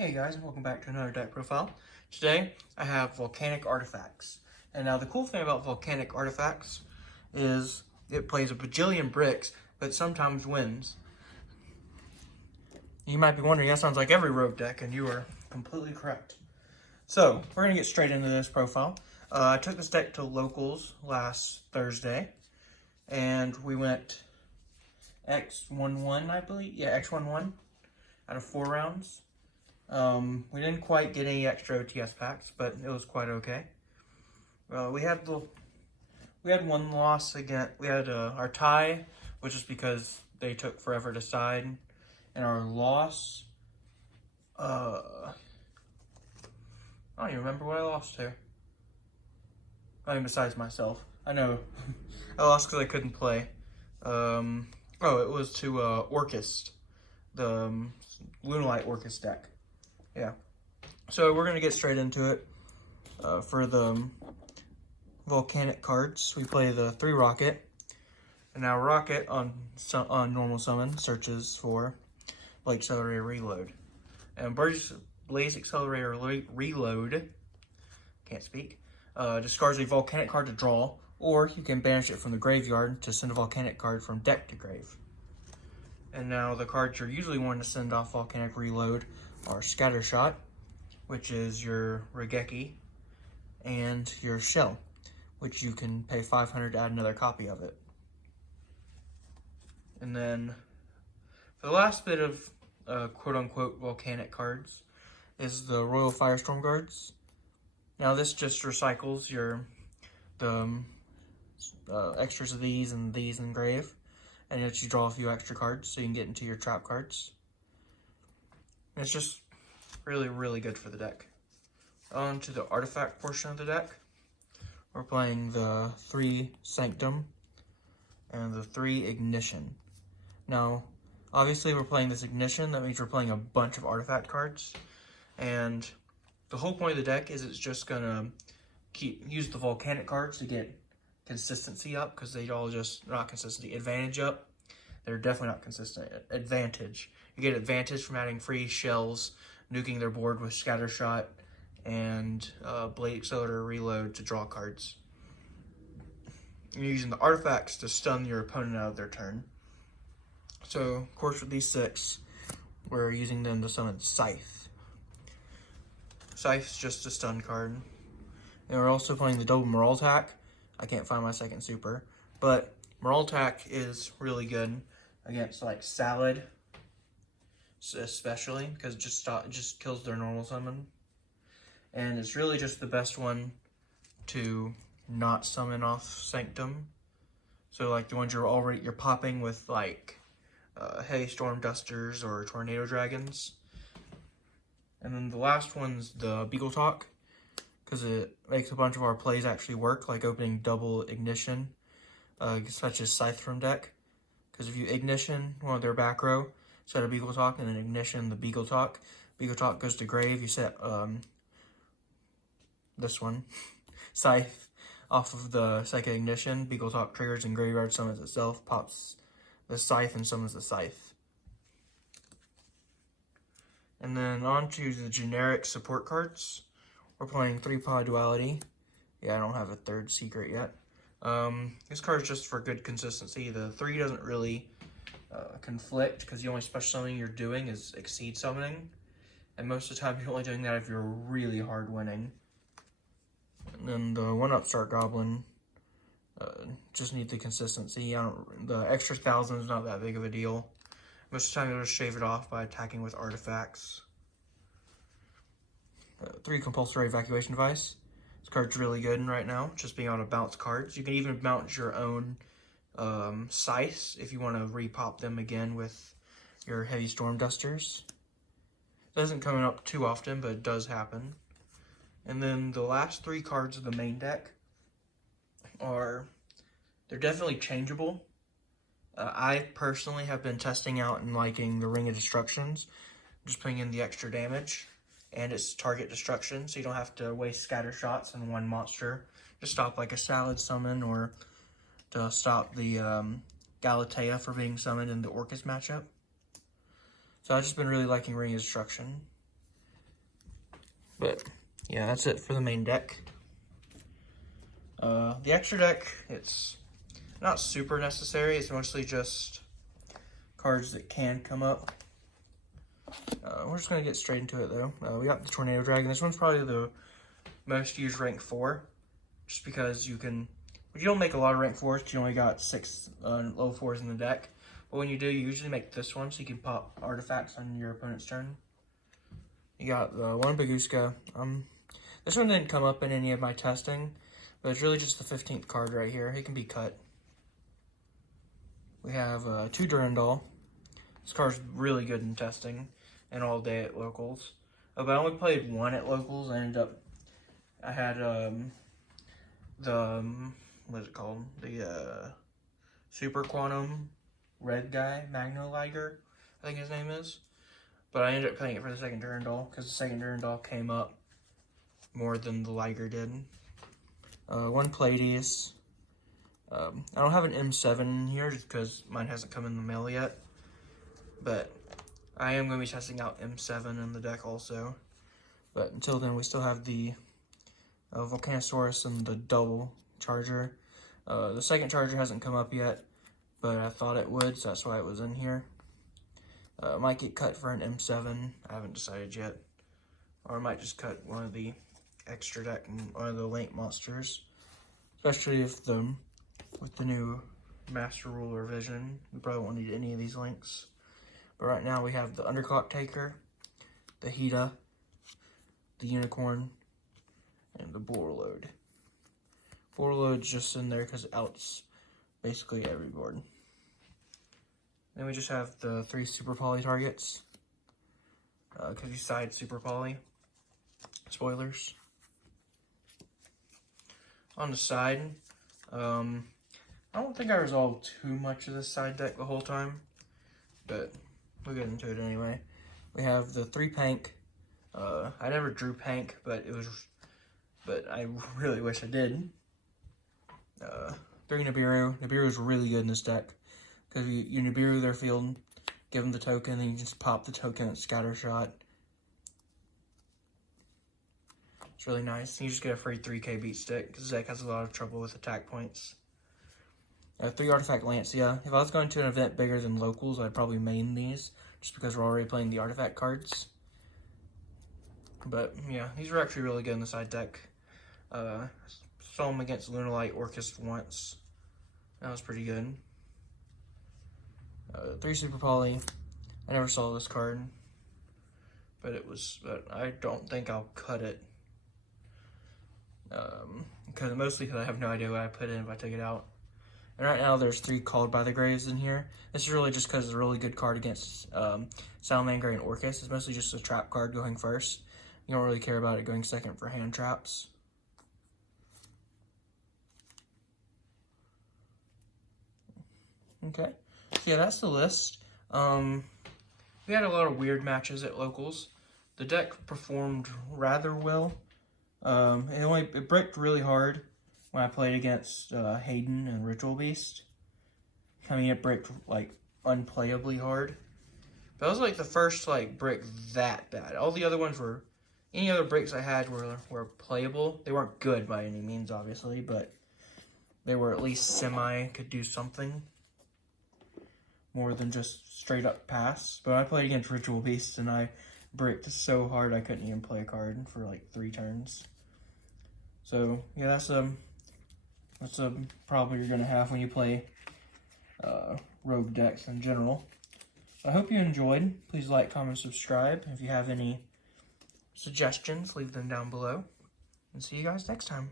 Hey guys, and welcome back to another deck profile. Today, I have Volcanic Artifacts. And now the cool thing about Volcanic Artifacts is it plays a bajillion bricks, but sometimes wins. You might be wondering, that sounds like every rogue deck, and you are completely correct. So, we're going to get straight into this profile. I took this deck to locals last Thursday, and we went X1-1, I believe. Yeah, X1-1 out of 4 rounds. We didn't quite get any extra OTS packs, but it was quite okay. We had one loss again. We had our tie, which is because they took forever to side, and our loss. I don't even remember what I lost to. I mean, besides myself, I know I lost because I couldn't play. It was to Orcust, the Lunalight Orcust deck. Yeah, so we're going to get straight into it. For the volcanic cards, we play the 3 Rocket. And now Rocket on normal summon searches for Blaze Accelerator Reload. And Blaze Accelerator Reload, can't speak, discards a volcanic card to draw, or you can banish it from the graveyard to send a volcanic card from deck to grave. And now the cards you're usually wanting to send off Volcanic Reload are Scattershot, which is your Regeki, and your Shell, which you can pay 500 to add another copy of it. And then for the last bit of quote-unquote volcanic cards is the Royal Firestorm Guards. Now this just recycles the extras of these in grave, and lets you draw a few extra cards so you can get into your trap cards. And it's just really, really good for the deck. On to the artifact portion of the deck. We're playing the 3 Sanctum and the 3 Ignition. Now, obviously we're playing this Ignition, that means we're playing a bunch of artifact cards. And the whole point of the deck is it's just gonna use the volcanic cards to get consistency up, because they all just, not consistency, advantage up. They're definitely not consistent. Advantage. You get advantage from adding free shells, nuking their board with Scattershot, and Blade Accelerator Reload to draw cards. You're using the artifacts to stun your opponent out of their turn. So, of course, with these 6, we're using them to summon Scythe. Scythe's just a stun card. And we're also playing the double Moraltac. I can't find my second super, but Moraltac is really good against like Salad, especially because it just kills their normal summon, and it's really just the best one to not summon off Sanctum. So like the ones you're popping with like Heavy Storm Dusters or Tornado Dragons, and then the last one's the Beagle Talk, because it makes a bunch of our plays actually work, like opening double Ignition, such as Scythe from deck. Because if you Ignition one of their back row, set a Beagle Talk, and then Ignition the Beagle Talk. Beagle Talk goes to grave, you set this one, Scythe, off of the second Ignition. Beagle Talk triggers and graveyard summons itself, pops the Scythe and summons the Scythe. And then on to the generic support cards. We're playing 3 Polyduality. Yeah, I don't have a 3rd secret yet. This card is just for good consistency. The 3 doesn't really conflict, because the only special summoning you're doing is Exceed Summoning. And most of the time you're only doing that if you're really hard winning. And then the 1 Upstart Goblin just needs the consistency. The extra 1,000 is not that big of a deal. Most of the time you'll just shave it off by attacking with artifacts. 3 Compulsory Evacuation Device. This card's really good right now, just being able to bounce cards. You can even bounce your own Scythes if you want to repop them again with your Heavy Storm Dusters. It doesn't come up too often, but it does happen. And then the last 3 cards of the main deck they're definitely changeable. I personally have been testing out and liking the Ring of Destructions, just putting in the extra damage, and it's target destruction, so you don't have to waste scatter shots on one monster to stop like a Salad summon, or to stop the Galatea for being summoned in the Orcust matchup. So I've just been really liking Ring of Destruction. But yeah, that's it for the main deck. The extra deck, it's not super necessary. It's mostly just cards that can come up. We're just going to get straight into it, though. We got the Tornado Dragon. This one's probably the most used rank 4, just because you don't make a lot of rank 4s, because you only got 6 low 4s in the deck. But when you do, you usually make this one, so you can pop artifacts on your opponent's turn. You got one Baguska. This one didn't come up in any of my testing, but it's really just the 15th card right here. It can be cut. We have 2 Durandal. This card's really good in testing and all day at locals. But I only played 1 at locals. I had what is it called? The Super Quantum Red guy, Magno Liger, I think his name is. But I ended up playing it for the second Durandal, because the second Durandal came up more than the Liger did. 1 Pleiades. I don't have an M7 in here, just because mine hasn't come in the mail yet. But I am going to be testing out M7 in the deck also. But until then, we still have the Volcanosaurus and the double charger. The second charger hasn't come up yet, but I thought it would, so that's why it was in here. Might get cut for an M7. I haven't decided yet. Or I might just cut one of the extra deck, one of the link monsters. Especially if with the new Master Ruler Vision, we probably won't need any of these links. But right now we have the Underclock Taker, the Hida, the Unicorn, and the Borload. Borload's just in there because it outs basically every board. Then we just have the 3 Super Poly targets, because you side Super Poly. Spoilers. On the side, I don't think I resolved too much of this side deck the whole time, but we'll get into it anyway. We have the 3 Pank. I never drew Pank, but I really wish I did. 3 Nibiru. Nibiru's really good in this deck, because you Nibiru their field, give them the token, then you just pop the token at Scatter Shot. It's really nice. You just get a free 3k beat stick, because this deck has a lot of trouble with attack points. 3 Artifact Lancia. If I was going to an event bigger than locals, I'd probably main these, just because we're already playing the artifact cards. But yeah, these are actually really good in the side deck. Saw them against Lunalight Orcust once. That was pretty good. 3 Super Poly. I never saw this card, but I don't think I'll cut it. Mostly because I have no idea what I put in if I take it out. And right now there's 3 Called by the Graves in here. This is really just because it's a really good card against Salamander and Orcust. It's mostly just a trap card going first. You don't really care about it going second for hand traps. Okay, so yeah, that's the list. We had a lot of weird matches at locals. The deck performed rather well. It bricked really hard when I played against Hayden and Ritual Beast. I mean, it bricked like unplayably hard. But that was like the first like brick that bad. All the other ones were, any other bricks I had were playable. They weren't good by any means, obviously, but they were at least could do something more than just straight up pass. But I played against Ritual Beast and I bricked so hard I couldn't even play a card for like 3 turns. So yeah, that's a problem you're gonna have when you play rogue decks in general. I hope you enjoyed. Please like, comment, subscribe. If you have any suggestions, leave them down below. And see you guys next time.